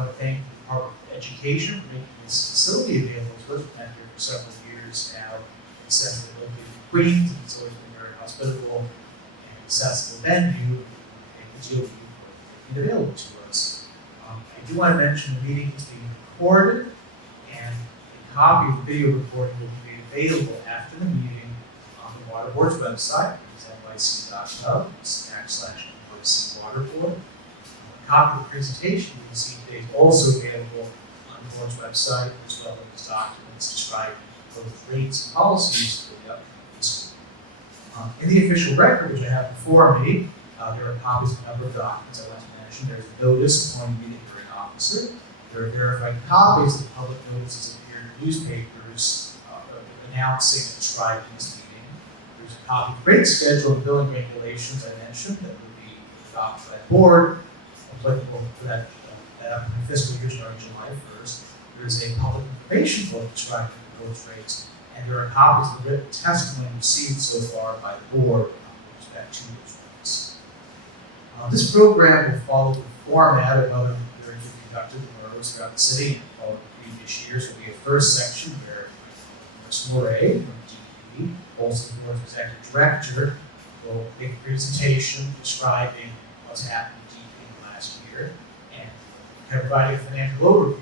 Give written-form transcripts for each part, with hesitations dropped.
I want to thank the Department of Education for making this facility available to us. We've been here for several years now. It's centrally located in Queens, and it's always been very hospitable and accessible venue, and the GOP for making it available to us. I do want to mention the meeting is being recorded, and a copy of the video recording will be made available after the meeting on the Water Board's website. It's nyc.gov/NYC Water Board. A copy of the presentation you can see today is also available on the board's website, as well as documents describing proposed rates and policies for the upcoming fiscal year. In the official record, which I have before me, there are copies of a number of documents I want to mention. There's a notice appointing me the hearing officer. There are verified copies of the public notices appeared in newspapers announcing and describing this meeting. There's a copy of the rate schedule and billing regulations I mentioned that will be adopted by the board, applicable for that upcoming fiscal year starting July 1st. There is a public information book describing the proposed rates, and there are copies of the written testimony received so far by the board with respect to those rates. This program will follow the format of other hearings we've conducted in boroughs throughout the city and following the previous years. There will be a first section where Ms. Moray from DEP, also the board's executive director, will make a presentation describing what's happened in DEP in the last year and providing a financial overview of the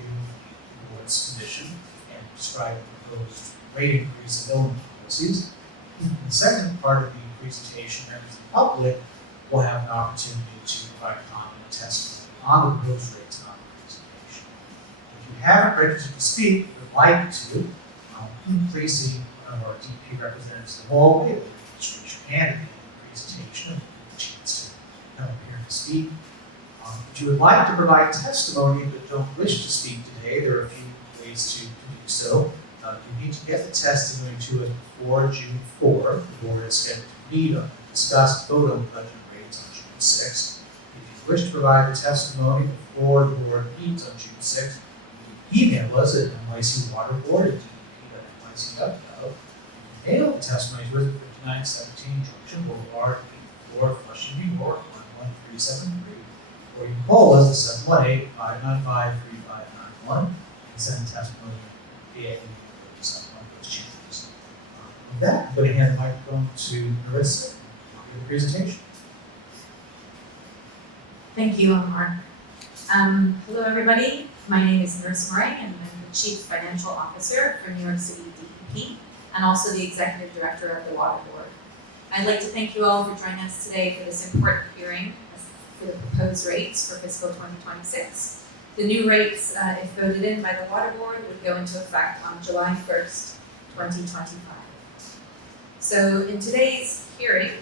board's position and describing the proposed rate increase and billing policies. In the second part of the presentation, members of the public will have an opportunity to provide comment and testimony on the proposed rates and on the presentation. If you haven't registered to speak but would like to, please see one of our DP representatives in the hallway. They'll just raise your hand at the end of the presentation and give you a chance to come up here to speak. If you would like to provide testimony but don't wish to speak today, there are a few ways to do so. You need to get the testimony to us before June 4th. The board is scheduled to meet on discuss vote on the budget rates on June 6th. If you wish to provide the testimony before the board meets on June 6th, you can email us at nycwaterboard@dep.nyc.gov. Mail the testimony to us at 5917 Junction Boulevard, 84 Flushing, New York, 11373. Or you can call us at 718-595-3591 and send the testimony via email to one of those channels. With that, I'm going to hand the microphone to Marissa for the presentation. Thank you, Mark. Hello, everybody. My name is Nurse Moray, and I'm the Chief Financial Officer for New York City DEP, and also the Executive Director of the Water Board. I'd like to thank you all for joining us today for this important hearing for the proposed rates for fiscal 2026. The new rates, if voted in by the Water Board, would go into effect on July 1st, 2025. So in today's hearing,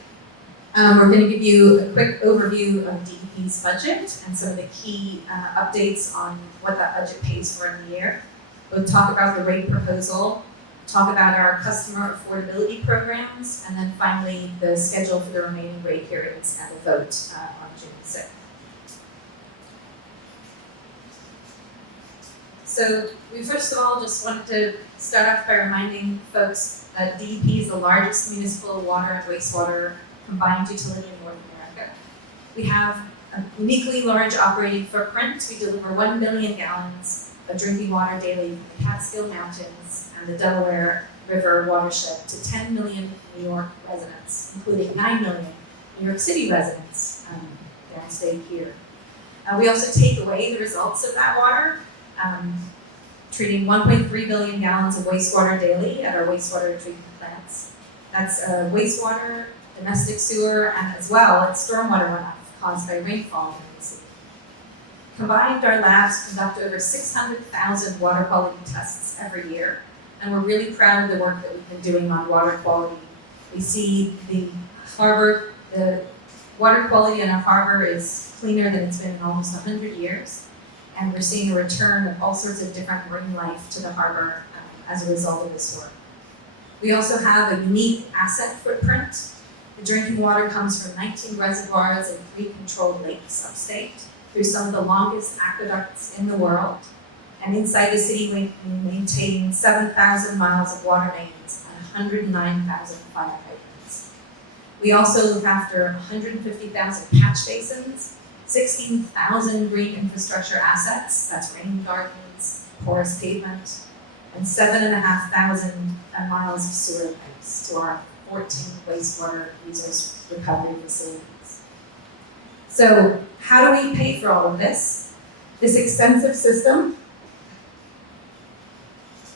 we're going to give you a quick overview of DEP's budget and some of the key updates on what that budget pays for in the year. We'll talk about the rate proposal, talk about our customer affordability programs, and then finally the schedule for the remaining rate hearings and the vote on June 6th. So we first of all just wanted to start off by reminding folks that DEP is the largest municipal water and wastewater combined utility in North America. We have a uniquely large operating footprint. We deliver 1 million gallons of drinking water daily from the Catskill Mountains and the Delaware River watershed to 10 million New York residents, including 9 million New York City residents downstate here. We also take away the results of that water, treating 1.3 billion gallons of wastewater daily at our wastewater treatment plants. That's wastewater, domestic sewer, and as well as stormwater runoff caused by rainfall in the city. Combined, our labs conduct over 600,000 water quality tests every year, and we're really proud of the work that we've been doing on water quality. We see the water quality in our harbor is cleaner than it's been in almost 100 years, and we're seeing a return of all sorts of different marine life to the harbor as a result of this work. We also have a unique asset footprint. The drinking water comes from 19 reservoirs and 3 controlled lakes upstate through some of the longest aqueducts in the world. And inside the city, we maintain 7,000 miles of water mains and 109,000 fire hydrants. We also look after 150,000 catch basins, 16,000 green infrastructure assets, that's rain gardens, porous pavement, and 7,500 miles of sewer pipes to our 14 wastewater resource recovery facilities. So how do we pay for all of this? This extensive system,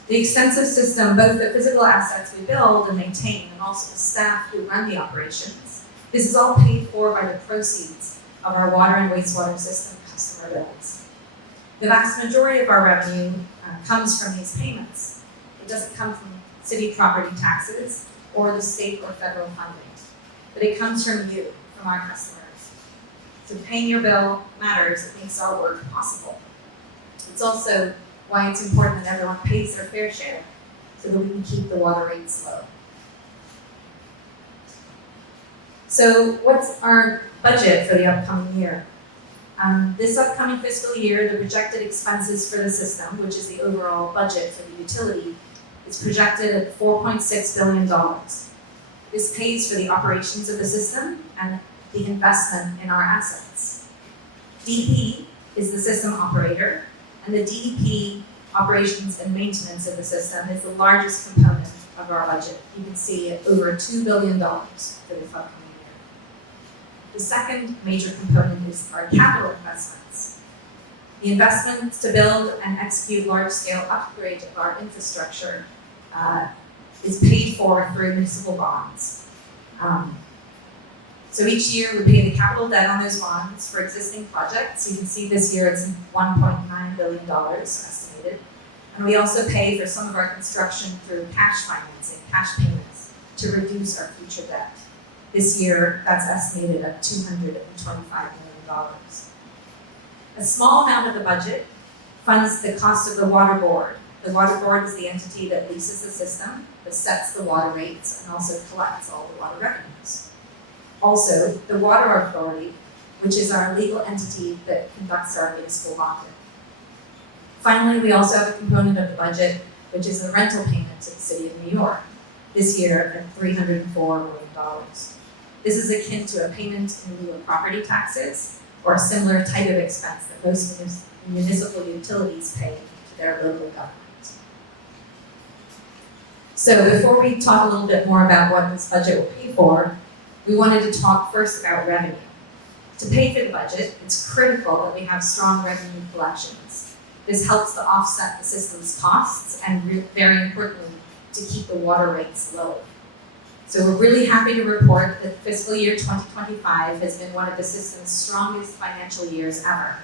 both the physical assets we build and maintain, and also the staff who run the operations, this is all paid for by the proceeds of our water and wastewater system customer bills. The vast majority of our revenue comes from these payments. It doesn't come from city property taxes or the state or federal funding, but it comes from you, from our customers. So paying your bill matters, it makes our work possible. It's also why it's important that everyone pays their fair share so that we can keep the water rates low. So what's our budget for the upcoming year? This upcoming fiscal year, the projected expenses for the system, which is the overall budget for the utility, is projected at $4.6 billion. This pays for the operations of the system and the investment in our assets. DP is the system operator, and the DEP operations and maintenance of the system is the largest component of our budget. You can see over $2 billion for this upcoming year. The second major component is our capital investments. The investments to build and execute large-scale upgrade of our infrastructure is paid for through municipal bonds. So each year we pay the capital debt on those bonds for existing projects. You can see this year it's $1.9 billion estimated. And we also pay for some of our construction through cash financing, cash payments, to reduce our future debt. This year, that's estimated at $225 million. A small amount of the budget funds the cost of the water board. The water board is the entity that leases the system, that sets the water rates, and also collects all the water revenues. Also, the water authority, which is our legal entity that conducts our municipal bonding. Finally, we also have a component of the budget, which is a rental payment to the city of New York, this year at $304 million. This is akin to a payment in lieu of property taxes or a similar type of expense that most municipal utilities pay to their local government. So before we talk a little bit more about what this budget will pay for, we wanted to talk first about revenue. To pay for the budget, it's critical that we have strong revenue collections. This helps to offset the system's costs and, very importantly, to keep the water rates low. So we're really happy to report that fiscal year 2025 has been one of the system's strongest financial years ever,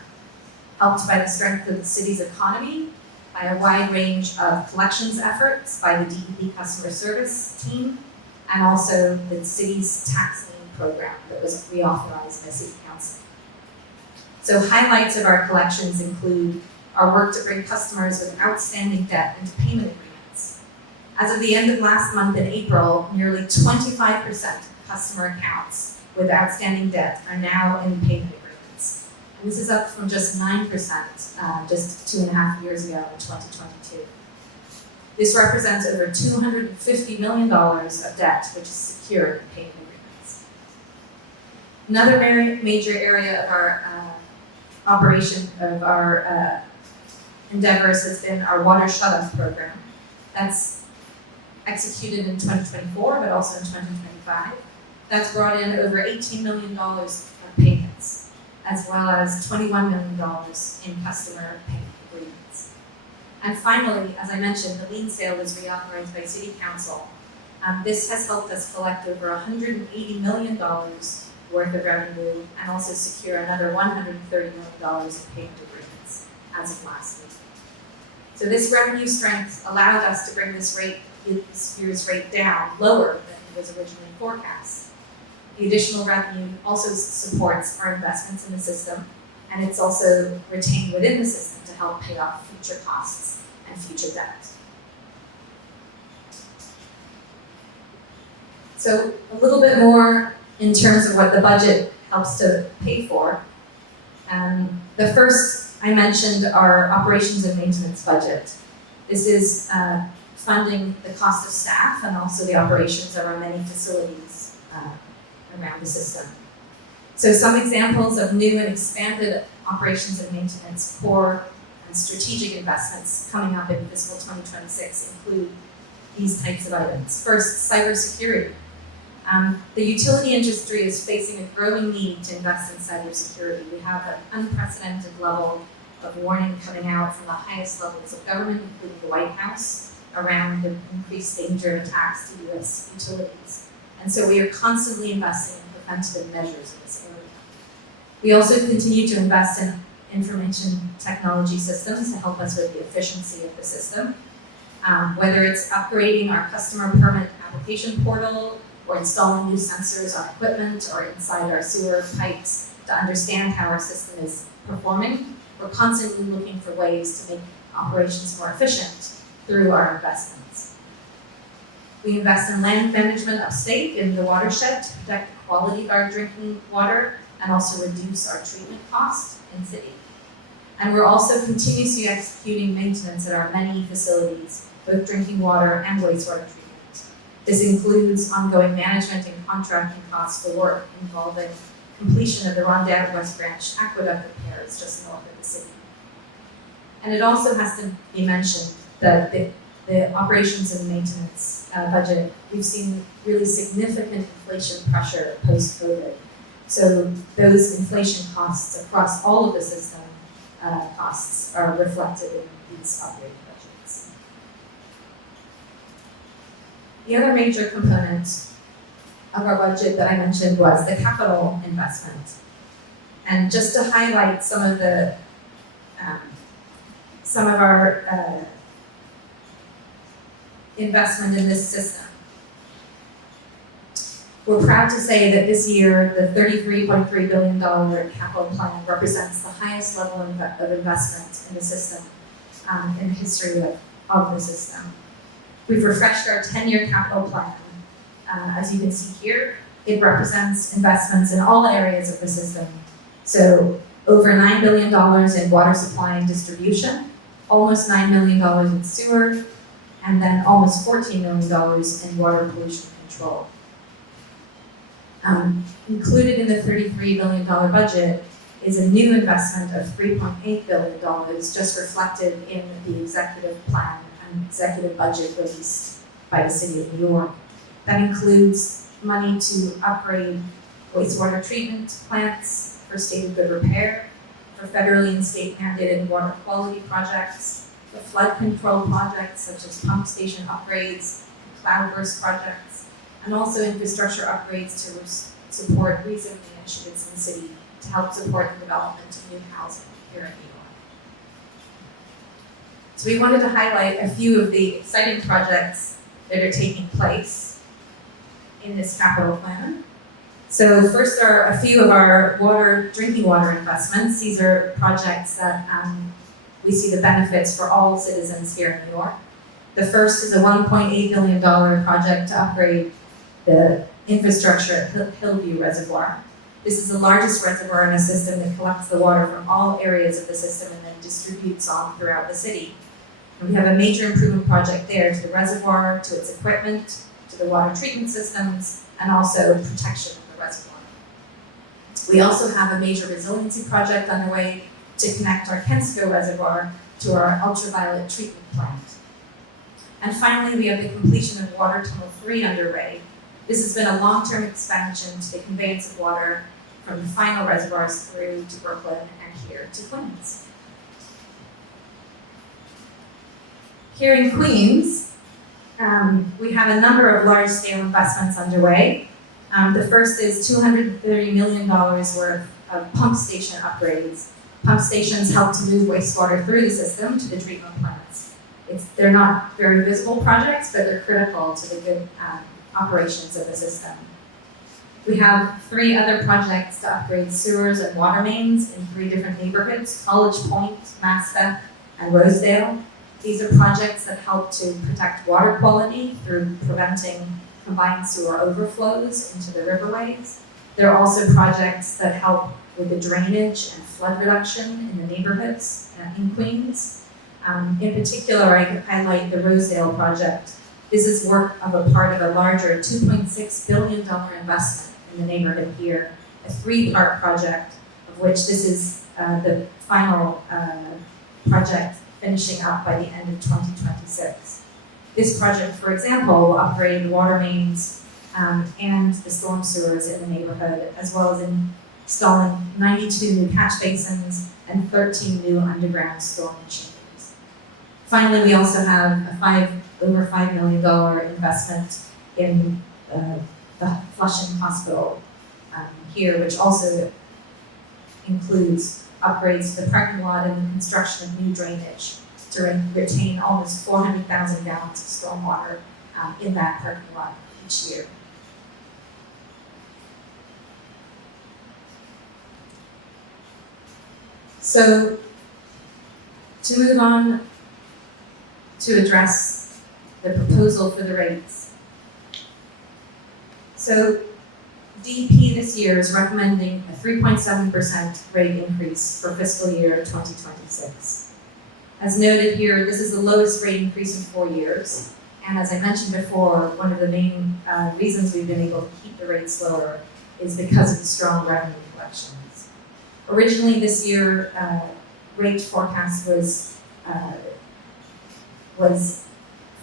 helped by the strength of the city's economy, by a wide range of collections efforts by the DEP customer service team, and also the city's tax lien program that was reauthorized by City Council. So highlights of our collections include our work to bring customers with outstanding debt into payment agreements. As of the end of last month in April, nearly 25% of customer accounts with outstanding debt are now in payment agreements. And this is up from just 9% just 2.5 years ago in 2022. This represents over $250 million of debt, which is secured in payment agreements. Another major area of our operation, of our endeavors, has been our water shut-off program. That's executed in 2024, but also in 2025. That's brought in over $18 million of payments, as well as $21 million in customer payment agreements. And finally, as I mentioned, the lien sale was reauthorized by City Council. This has helped us collect over $180 million worth of revenue and also secure another $130 million in payment agreements as of last week. So this revenue strength allowed us to bring this year's rate down lower than it was originally forecast. The additional revenue also supports our investments in the system, and it's also retained within the system to help pay off future costs and future debt. So a little bit more in terms of what the budget helps to pay for. The first I mentioned our operations and maintenance budget. This is funding the cost of staff and also the operations of our many facilities around the system. So some examples of new and expanded operations and maintenance core and strategic investments coming up in fiscal 2026 include these types of items. First, cybersecurity. The utility industry is facing a growing need to invest in cybersecurity. We have an unprecedented level of warning coming out from the highest levels of government, including the White House, around the increased danger of attacks to U.S. utilities. And so we are constantly investing in preventative measures in this area. We also continue to invest in information technology systems to help us with the efficiency of the system. Whether it's upgrading our customer permit application portal, or installing new sensors on equipment or inside our sewer pipes to understand how our system is performing, we're constantly looking for ways to make operations more efficient through our investments. We invest in land management upstate in the watershed to protect the quality of our drinking water and also reduce our treatment costs in city. And we're also continuously executing maintenance at our many facilities, both drinking water and wastewater treatment. This includes ongoing management and contracting costs for work involving completion of the Rondout West Branch aqueduct repairs just north of the city. And it also has to be mentioned that the operations and maintenance budget, we've seen really significant inflation pressure post-COVID. So those inflation costs across all of the system costs are reflected in these operating budgets. The other major component of our budget that I mentioned was the capital investment. And just to highlight some of our investment in this system. We're proud to say that this year, the $33.3 billion capital plan represents the highest level of investment in the system in the history of the system. We've refreshed our 10-year capital plan. As you can see here, it represents investments in all areas of the system. So over $9 billion in water supply and distribution, almost $9 million in sewer, and then almost $14 million in water pollution control. Included in the $33 billion budget is a new investment of $3.8 billion, just reflected in the executive plan and executive budget released by the City of New York. That includes money to upgrade wastewater treatment plants for state of good repair, for federally and state mandated water quality projects, for flood control projects such as pump station upgrades, cloudburst projects, and also infrastructure upgrades to support rezoning initiatives in the city to help support the development of new housing here in New York. So we wanted to highlight a few of the exciting projects that are taking place in this capital plan. So first are a few of our drinking water investments. These are projects that we see the benefits for all citizens here in New York. The first is a $1.8 billion project to upgrade the infrastructure at Hillview Reservoir. This is the largest reservoir in a system that collects the water from all areas of the system and then distributes on throughout the city. And we have a major improvement project there to the reservoir, to its equipment, to the water treatment systems, and also protection of the reservoir. We also have a major resiliency project underway to connect our Kensico Reservoir to our ultraviolet treatment plant. And finally, we have the completion of Water Tunnel 3 underway. This has been a long-term expansion to the conveyance of water from the final reservoirs through to Brooklyn and here to Queens. Here in Queens, we have a number of large-scale investments underway. The first is $230 million worth of pump station upgrades. Pump stations help to move wastewater through the system to the treatment plants. They're not very visible projects, but they're critical to the good operations of the system. We have 3 other projects to upgrade sewers and water mains in 3 different neighborhoods, College Point, Maspeth, and Rosedale. These are projects that help to protect water quality through preventing combined sewer overflows into the riverways. There are also projects that help with the drainage and flood reduction in the neighborhoods in Queens. In particular, I could highlight the Rosedale project. This is work of a part of a larger $2.6 billion investment in the neighborhood here a three-part project, of which this is the final project finishing up by the end of 2026. This project, for example, will upgrade water mains and the storm sewers in the neighborhood, as well as installing 92 new catch basins and 13 new underground storage chambers. Finally, we also have a over $5 million investment in the Flushing Hospital here, which also includes upgrades to the parking lot and the construction of new drainage to retain almost 400,000 gallons of stormwater in that parking lot each year. So, to move on to address the proposal for the rates. So, DEP this year is recommending a 3.7% rate increase for fiscal year 2026. As noted here, this is the lowest rate increase in 4 years. And as I mentioned before, one of the main reasons we've been able to keep the rates lower is because of the strong revenue collections. Originally this year, rate forecast was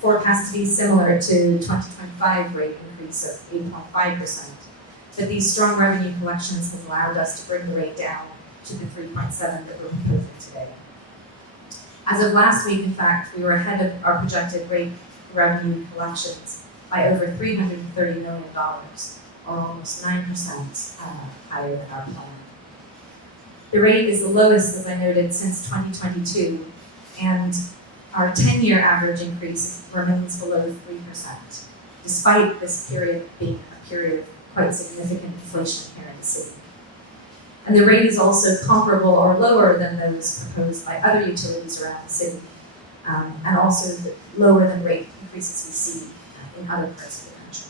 forecast to be similar to 2025 rate increase of 8.5%. But these strong revenue collections have allowed us to bring the rate down to the 3.7 that we're proposing today. As of last week, in fact, we were ahead of our projected rate revenue collections by over $330 million, or almost 9% higher than our plan. The rate is the lowest, as I noted, since 2022, and our 10-year average increase remains below 3%, despite this period being a period of quite significant inflation here in the city. And the rate is also comparable or lower than those proposed by other utilities around the city, and also lower than rate increases we see in other parts of the country.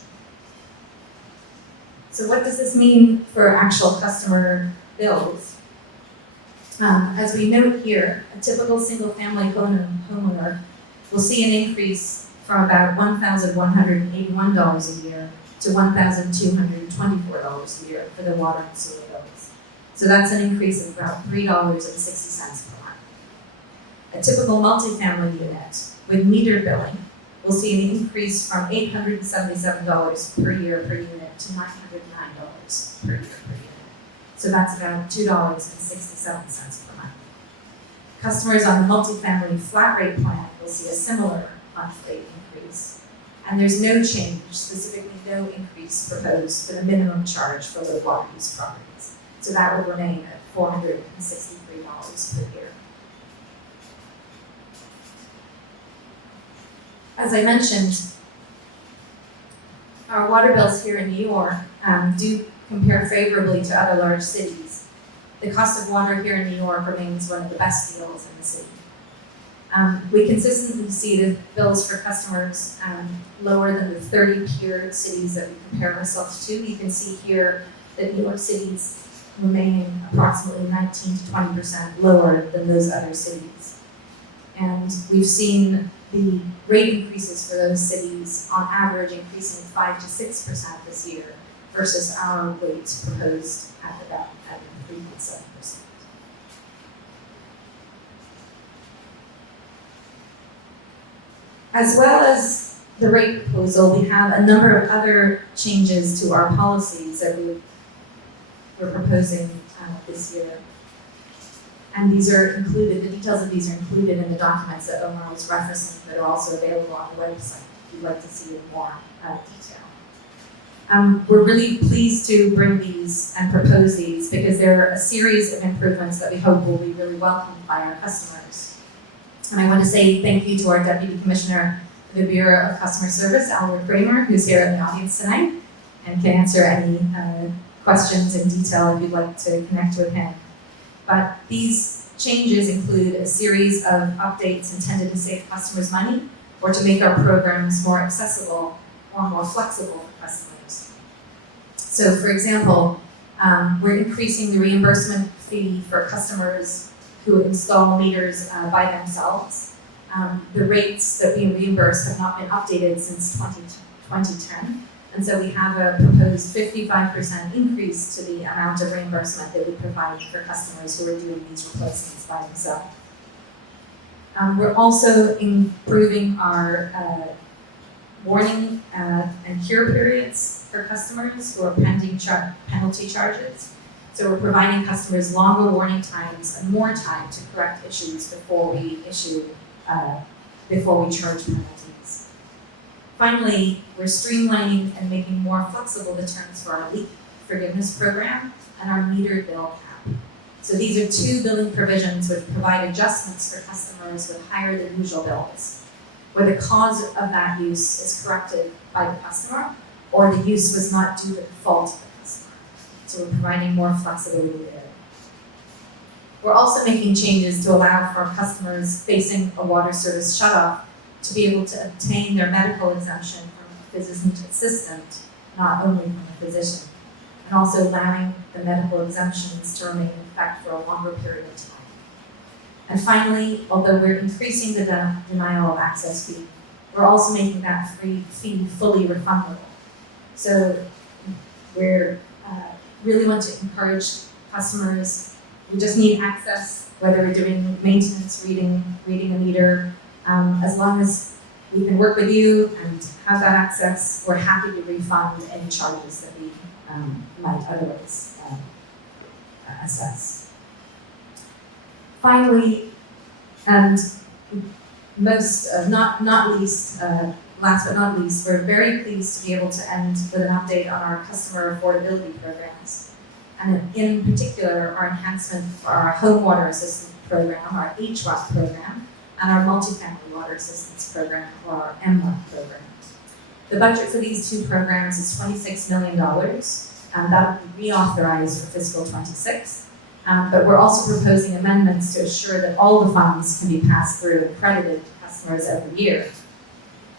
So what does this mean for actual customer bills? As we note here, a typical single-family homeowner will see an increase from about $1,181 a year to $1,224 a year for the water and sewer bills. So that's an increase of about $3.60 per month. A typical multifamily unit with meter billing will see an increase from $877 per year per unit to $909 per year per unit. So that's about $2.67 per month. Customers on the multifamily flat rate plan will see a similar monthly increase. And there's no change, specifically no increase proposed for the minimum charge for low water use properties. So that will remain at $463 per year. As I mentioned, our water bills here in New York do compare favorably to other large cities. The cost of water here in New York remains one of the best deals in the city. We consistently see the bills for customers lower than the 30 peer cities that we compare ourselves to. You can see here that New York cities remain approximately 19 to 20% lower than those other cities. And we've seen the rate increases for those cities on average increasing 5 to 6% this year versus our rates proposed at about 3.7%. As well as the rate proposal, we have a number of other changes to our policies that we're proposing this year. And these are included, the details of these are included in the documents that Omar was referencing that are also available on the website if you'd like to see in more detail. We're really pleased to bring these and propose these because they're a series of improvements that we hope will be really welcomed by our customers. And I want to say thank you to our Deputy Commissioner of the Bureau of Customer Service, Albert Kramer, who's here in the audience tonight and can answer any questions in detail if you'd like to connect with him. But these changes include a series of updates intended to save customers money or to make our programs more accessible or more flexible for customers. So for example, we're increasing the reimbursement fee for customers who install meters by themselves. The rates that we reimburse have not been updated since 2010, And so we have a proposed 55% increase to the amount of reimbursement that we provide for customers who are doing these replacements by themselves. We're also improving our warning and cure periods for customers who are pending penalty charges. So we're providing customers longer warning times and more time to correct issues before we charge penalties. Finally, we're streamlining and making more flexible the terms for our leak forgiveness program and our metered bill cap. So these are two billing provisions which provide adjustments for customers with higher than usual bills, where the cause of that use is corrected by the customer or the use was not due to the fault of the customer. So we're providing more flexibility there. We're also making changes to allow for customers facing a water service shutoff to be able to obtain their medical exemption from a physician assistant, not only from a physician, and also allowing the medical exemptions to remain in effect for a longer period of time. And finally, although we're increasing the denial of access fee, we're also making that fee fully refundable. So we're really want to encourage customers who just need access, whether we're doing maintenance, reading a meter, as long as we can work with you and have that access, we're happy to refund any charges that we might otherwise assess. Finally, and last but not least, we're very pleased to be able to end with an update on our customer affordability programs, and in particular, our enhancement for our home water assistance program, our HWAP program, and our multifamily water assistance program, or our MWAP program. The budget for these two programs is $26 million, and that will be reauthorized for fiscal 26. But we're also proposing amendments to assure that all the funds can be passed through and credited to customers every year.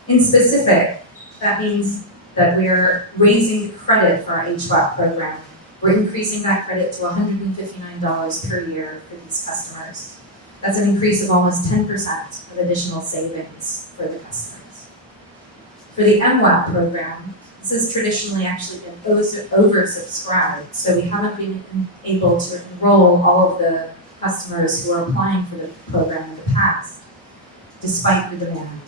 In specific, that means that we're raising the credit for our HWAP program. We're increasing that credit to $159 per year for these customers. That's an increase of almost 10% of additional savings for the customers. For the MWAP program, this has traditionally actually been oversubscribed, so we haven't been able to enroll all of the customers who are applying for the program in the past, despite the demand.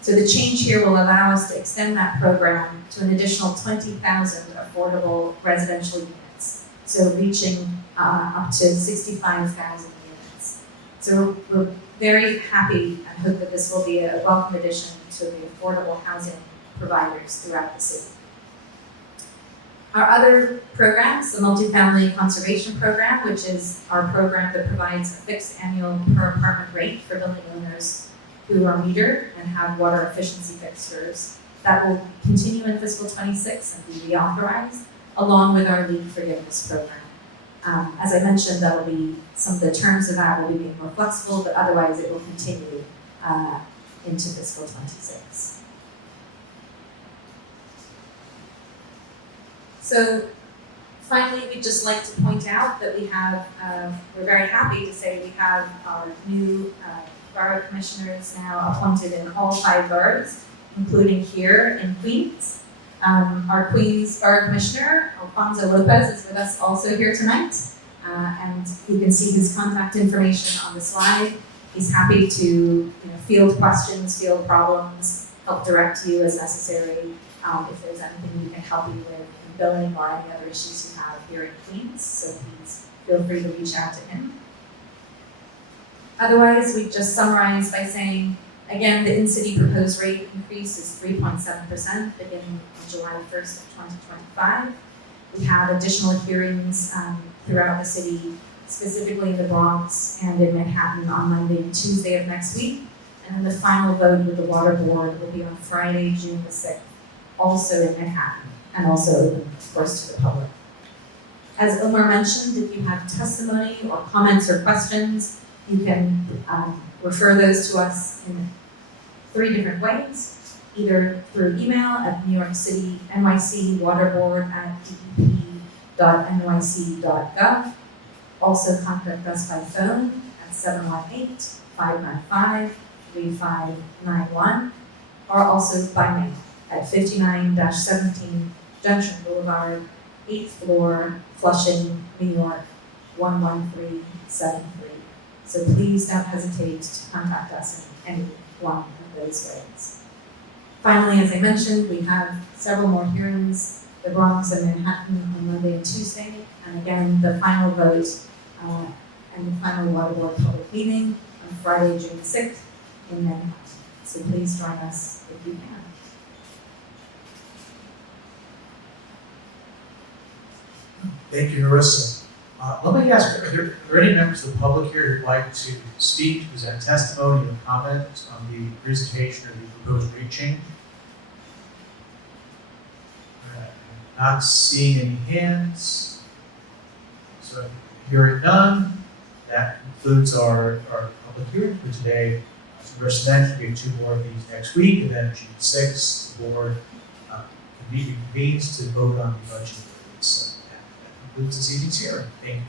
So the change here will allow us to extend that program to an additional 20,000 affordable residential units, so reaching up to 65,000 units. So we're very happy and hope that this will be a welcome addition to the affordable housing providers throughout the city. Our other programs, the multifamily conservation program, which is our program that provides a fixed annual per apartment rate for building owners who are metered and have water efficiency fixtures, that will continue in fiscal 26 and be reauthorized, along with our leak forgiveness program. As I mentioned, that'll be some of the terms of that will be made more flexible, but otherwise it will continue into fiscal 26. So finally, we'd just like to point out that we have, we're very happy to say we have our new borough commissioners now appointed in all 5 boroughs, including here in Queens. Our Queens Borough Commissioner, Alfonso Lopez, is with us also here tonight. And you can see his contact information on the slide. He's happy to field questions, field problems, help direct you as necessary if there's anything we can help you with in billing or any other issues you have here in Queens. So please feel free to reach out to him. Otherwise, we just summarize by saying, again, the in-city proposed rate increase is 3.7% beginning on July 1st of 2025. We have additional hearings throughout the city, specifically in the Bronx and in Manhattan on Monday and Tuesday of next week. And then the final vote with the Water Board will be on Friday, June the 6th, also in Manhattan, and also open, of course, to the public. As Omar mentioned, if you have testimony or comments or questions, you can refer those to us in 3 different ways, either through email at New York City NYC Waterboard at dep.nyc.gov. Also contact us by phone at 718-595-3591, or also by mail at 59-17 Junction Boulevard, 8th floor, Flushing, New York, 11373. So please don't hesitate to contact us in any one of those ways. Finally, as I mentioned, we have several more hearings, the Bronx and Manhattan on Monday and Tuesday, and again, the final vote and the final water board public meeting on Friday, June 6th in Manhattan. So please join us if you can. Thank you, Marissa. Let me ask, are there any members of the public here who'd like to speak, to present testimony or comment on the presentation or the proposed rate change? Not seeing any hands. So hearing none, that concludes our public hearing for today. As Marissa mentioned, we have 2 more of these next week, and then June 6th, the board reconvenes to vote on the budget. So that concludes this evening's hearing. Thank you.